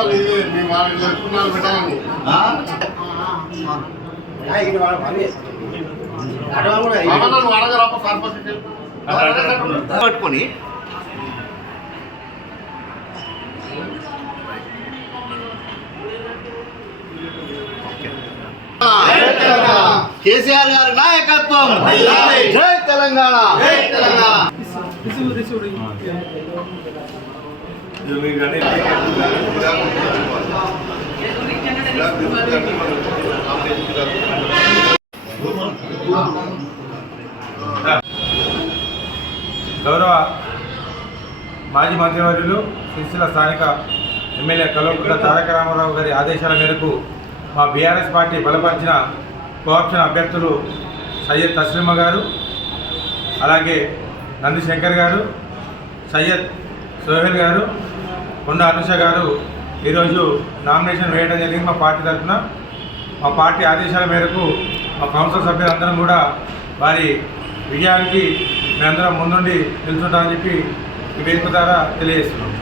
అసలు ఇది మీ వాళ్ళు జరుపుకున్నారు పెట్టాలని నువ్వు అడగరాప సర్పంచ్ పట్టుకొని కేసీఆర్ గారి నాయకత్వం జై తెలంగాణ. గౌరవ మాజీ మంత్రివర్యులు సిరిసిల్ల స్థానిక ఎమ్మెల్యే కల్వకుంట్ల తారక రామారావు గారి ఆదేశాల మేరకు మా బీఆర్ఎస్ పార్టీ బలపరిచిన కోఆప్షన్ అభ్యర్థులు సయ్యద్ తస్లిమా గారు, అలాగే నంది శంకర్ గారు, సయ్యద్ సోహెల్ గారు, కొండ అనుష గారు ఈరోజు నామినేషన్ వేయడం జరిగింది. మా పార్టీ తరఫున మా పార్టీ ఆదేశాల మేరకు మా కౌన్సిల్ సభ్యులందరం కూడా వారి విజయానికి మేమందరం ముందుండి నిల్చుంటామని చెప్పి ఈ వేదిక ద్వారా తెలియజేస్తున్నాం.